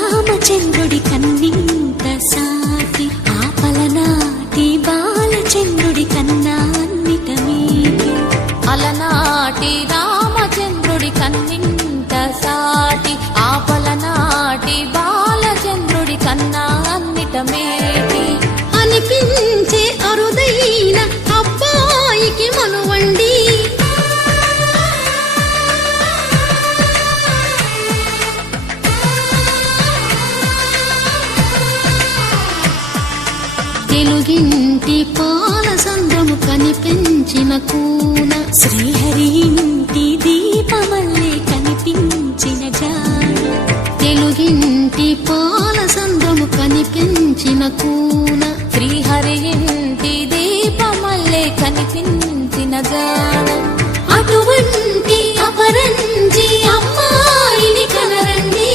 రామచంద్రుడి కన్నింత సాటి ఆపలనాటి బాలచంద్రుడి కన్నా అన్నిట మీది అలనాటి రామచంద్రుడి కన్నింత సాటి ఆపలనాటి బాలచంద్రుడి కన్నా అన్నిట మేటి అనిపించే అరుదైన అబ్బాయికి మనువండి తెలుగింటి పాలసంద్రము కనిపించిన కూన శ్రీహరి ఇంటి దీపమల్లే కనిపించిన జాడ తెలుగింటి పాలసంద్రము కనిపించిన కూన శ్రీహరి ఇంటి దీపమల్లే కనిపించిన జాడ అటువంటి అపరంజి అమ్మాయిని కనరండి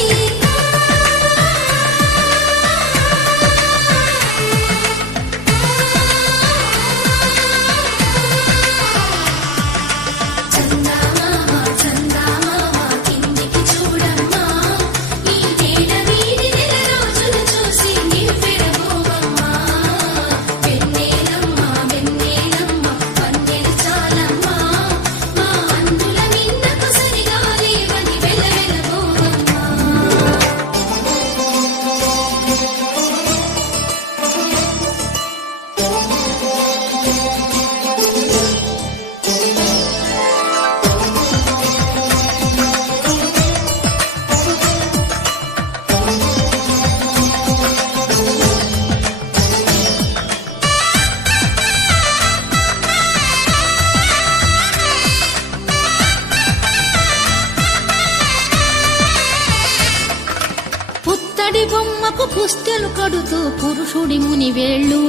బొమ్మకు పుస్తెలు కడుతూ పురుషుడి ముని వేళ్ళు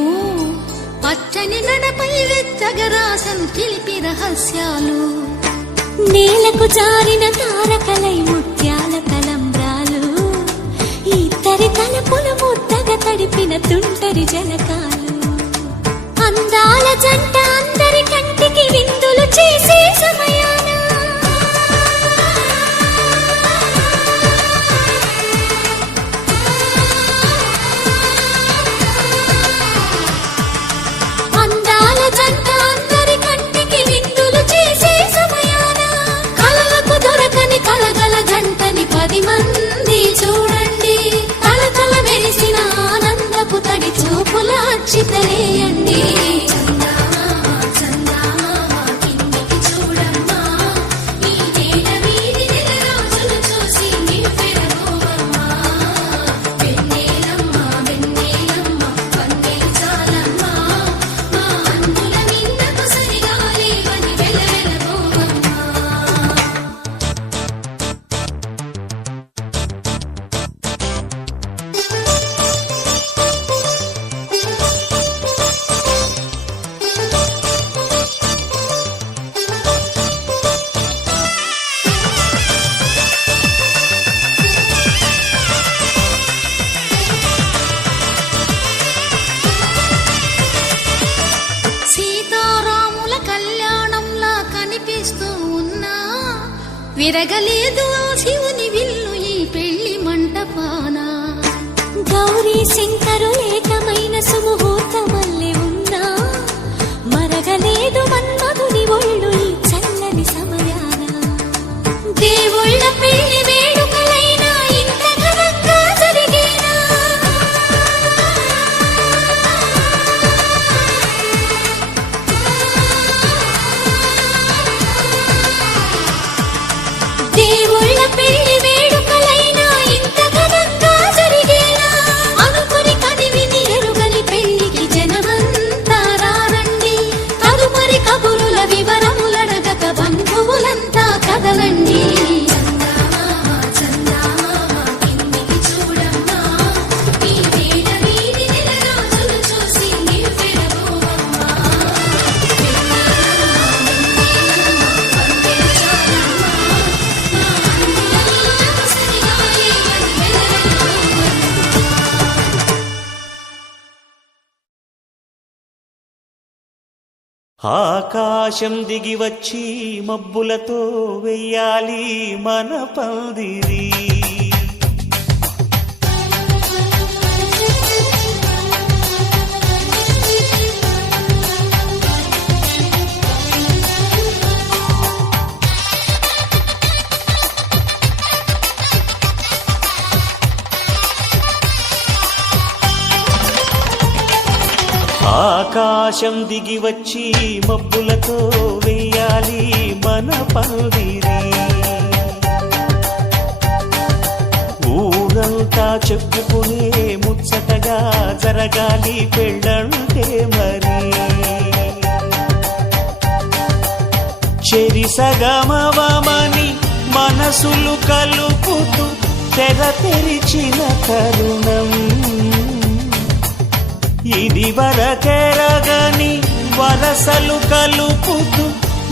పచ్చని గడపై వెచ్చగరాసను తెలిపి రహస్యాలు నేలకు జారిన తారకలై ముత్యాల తలంబ్రాలు ఇద్దరి తలపుల ముద్దగా తడిపిన తుంటరి జలకాలు అందాల జంట అందరి కంటికి విందులు చేసే సమయాన మంది చూడండి తలతల మెరిసిన ఆనందపు తడి చూపుల చితలేయండి విరగలేదు శివుని విల్లు ఈ పెళ్లి మంటపాన గౌరీ శంకరు ఏకమైన సుముహూర్తమల్లే ఉన్నా మరగలేదు మన్మధుని ఒళ్ళు ఈ చల్లని సమయాన దేవుళ్ళ పెళ్లి వేడుకలైనా ఇంత ఘనంగా జరిగేనా దేవుళ్ళ పెళ్లి వేడుకలైనా ఇంత ఘనంగా జరిగేనా అనుకుని కదివిని ఎరుగని పెళ్లికి జనమంతా రారండి తదుపరి కబురుల వివరములడగక బంధువులంతా కదలండి ఆకాశం దిగి వచ్చి మబ్బులతో వెయ్యాలి మన పందిరి ఆకాశం దిగి వచ్చి మబ్బులతో వెయ్యాలి మన పందిరి. ఊరంతా చెప్పుకునే ముచ్చటగా జరగాలి పెళ్ళంటే మరి. చెరిసగమవమని మనసులు కలుపుతూ తెర తెరిచిన తరుణం. ఇది వరకెరగని వరసలు కలుపుతూ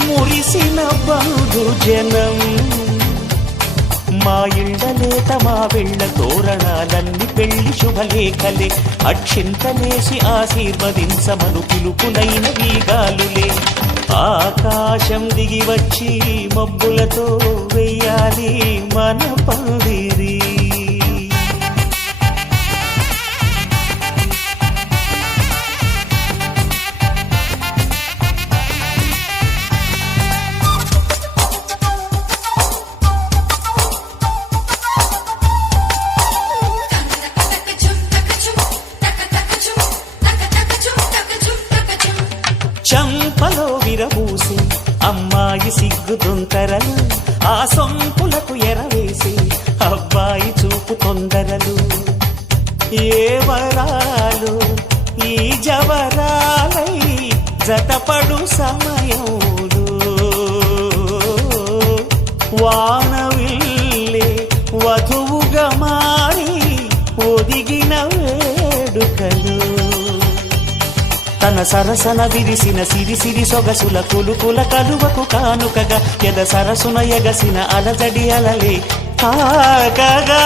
మురిసిన బంధుజనం. మా ఇళ్ళలేత మా వెళ్ళ తోరణాలన్నీ పెళ్లి శుభలేఖలే. అక్షింతలేసి ఆశీర్వదించమను పిలుపులైన వీగాలులే. ఆకాశం దిగి వచ్చి మబ్బులతో వెయ్యాలి మన పందిరి. చంపలో విరబూసి అమ్మాయి సిగ్గు తొంతరలు. ఆ సొంపులకు ఎరవేసి అబ్బాయి చూపు తొందరలు. ఏ వరాలు ఈ జవరాలై జతపడు సమయంలో. వానవిల్లే వధువుగా మారి ఒదిగిన వేడుకలు. తన సరసన విరిసిన సిరిసిరి సొగసుల కులుకుల కలువకు కానుకగా ఎద సరసున ఎగసిన అలజడి అలలే తాకగా.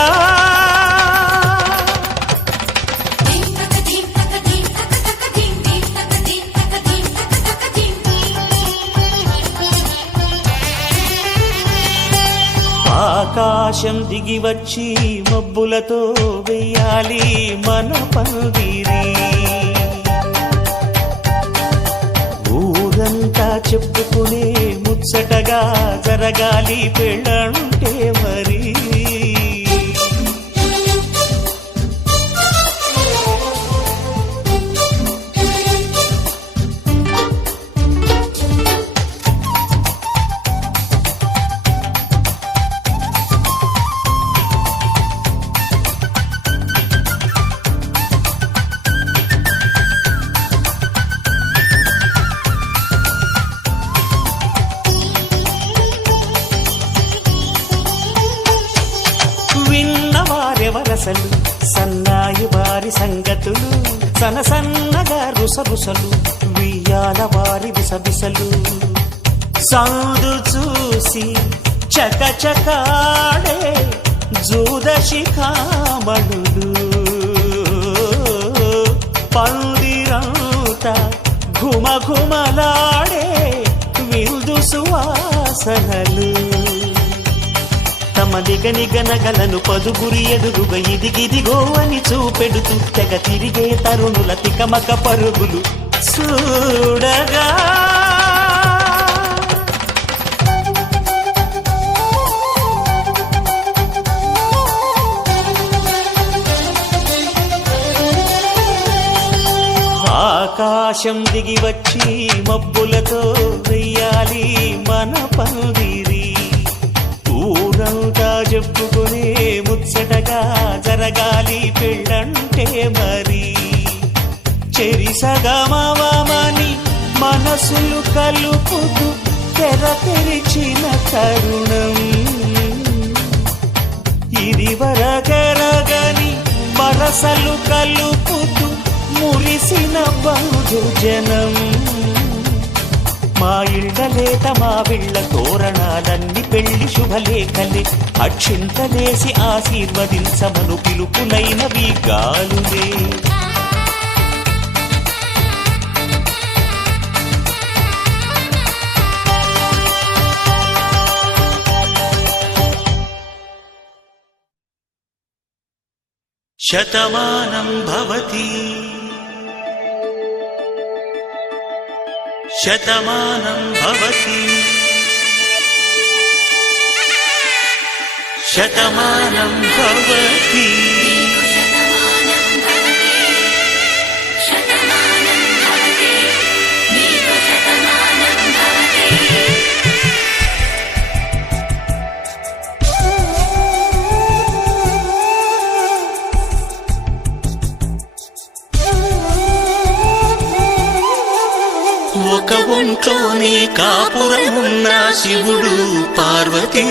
ఆకాశం దిగి వచ్చి మబ్బులతో వెయ్యాలి మన పందిరి. ఊరంతా చెప్పుకునే ముచ్చటగా జరగాలి పెళ్ళంటే మరి. విన్నవారెవరసలు సన్నాయి వారి సంగతులు. సనసన్నగా రుసరుసలు వియ్యాల వారి విసవిసలు. సందు చూసి చకచకాడే జూదశిఖామణులు. పందిరంతా ఘుమఘుమలాడే విందు సువాసనలు. తమ నిగనిగనగలను పదుగురి ఎదురుగా ఇదిగిదిగో అని చూపెడుతూ తెగ తిరిగే తరుణుల తికమక పరుగులు చూడగా. ఆకాశం దిగి వచ్చి మబ్బులతో వెయ్యాలి మన పందిరి. ఊరంతా చెప్పుకునే ముచ్చటగా జరగాలి పెళ్ళంటే మరి. చెరిసగమవమని మనసులు కలుపుతూ తెర తెరిచిన తరుణం. ఇది వరకెరగని వరసలు కలుపుతూ మురిసిన బంధుజనం. మా ఇళ్ళలేత మా వీళ్ళ తోరణాలన్నీ పెళ్లి శుభలేఖలే. అక్షింతలేసి ఆశీర్వదించమను పిలుపులైన వీగాలులే. శతమానం భవతి శతమానం భవతి శతమానం భవతి. ఒక ఒంట్లోనే కాపురమున్న శివుడు పార్వతీ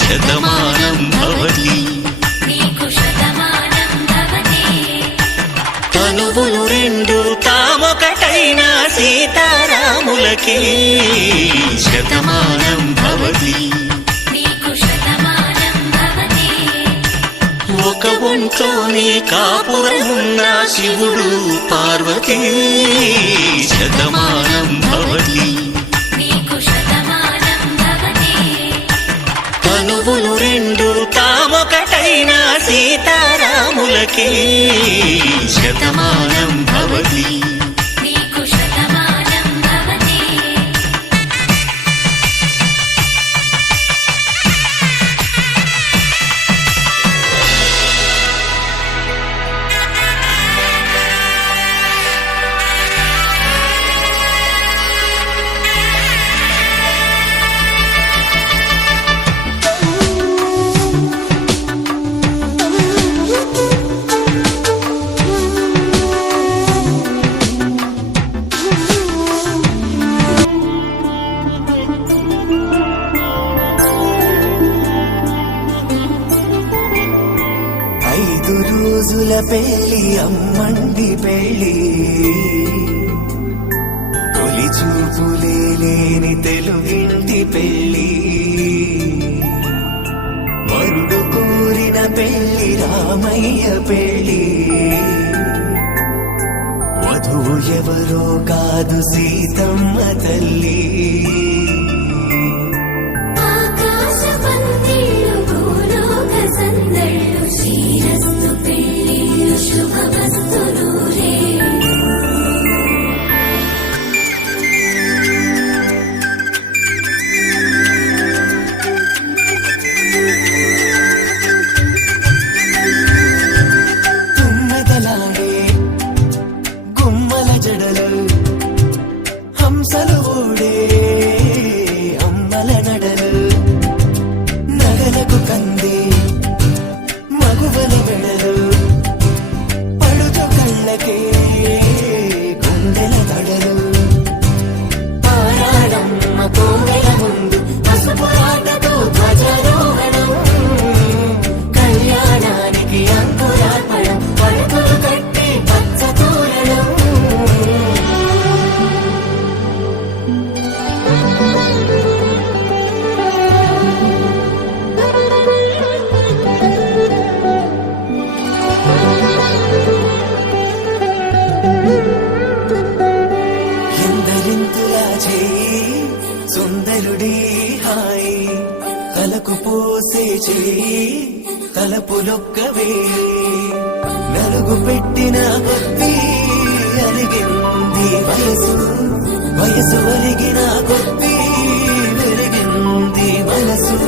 శతమానం భవతి నీకు శతమానం భవతి తనువులు రెండు తామొకటైన సీతారాములకి శతమానం భవతి నీకు శతమానం భవతి ఒక ఒంట్లోనే కాపురమున్న శివుడు పార్వతీ శతమానం భవతి నీకు శతమానం భవతి తనువులు రెండు తామొకటైన సీతారాములకి శతమానం భవతి నీకు శతమానం భవతి ఐదు రోజుల పెళ్లి అమ్మండి పెళ్లి తొలి చూపులే లేని తెలుగింటి పెళ్లి వరుడు కోరిన పెళ్లి రామయ్య పెళ్లి వధువు ఎవరో కాదు సీతమ్మ తల్లి ఆకాశ పందిళ్ళు భూలోక సందళ్ళు శ్రీరస్తు పెళ్ళిళ్ళు శుభమస్తు నూరే తుమ్మెదలాడే గుమ్మల జడలు హంసలు ఊడే అమ్మల నడలు నగలకు కంది మగువల వెడలు పడుతు కళ్ళకే గుండెల తడలు పారాడమ్మ కోవెల ముందు పసుపురాటతో ధ్వజారోహణం కళ్యాణానికి అంకురార్పణం పడుతులు కట్టి పచ్చ తోరణం ఎందరింతులా చేయి సుందరుడి హాయి తలకు పోసే చేయి తలపులొక్కవే నలుగు పెట్టిన కొద్దీ అలిగింది వయసు వయసు ఒలిగిన కొద్దీ వెలిగింది మనసు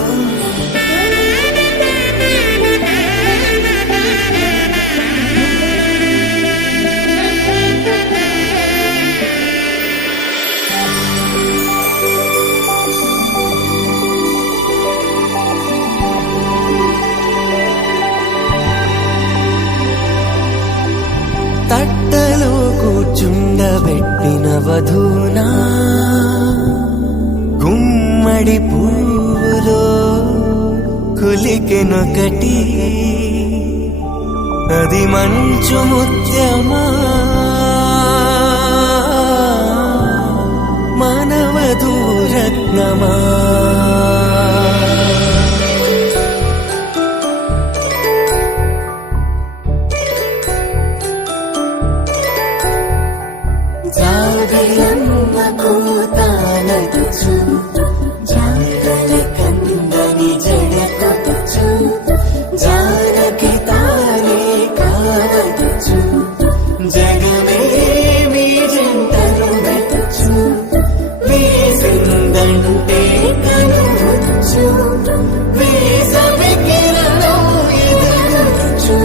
తట్టలో కూర్చుండబెట్టిన వధూనా గుమ్మడి పూలో కులికెనొకటి అది మంచు ముత్యమా మానవధూరత్నమా జాబిలమ్మ కోతానదుచు జాగల కందని జడకొట్టుచు జానకి తానే కావదుచు జగమే మీ జంటను వెతుచు వేసిందంటే కనుచు వేసవికిరణం ఎదురుచు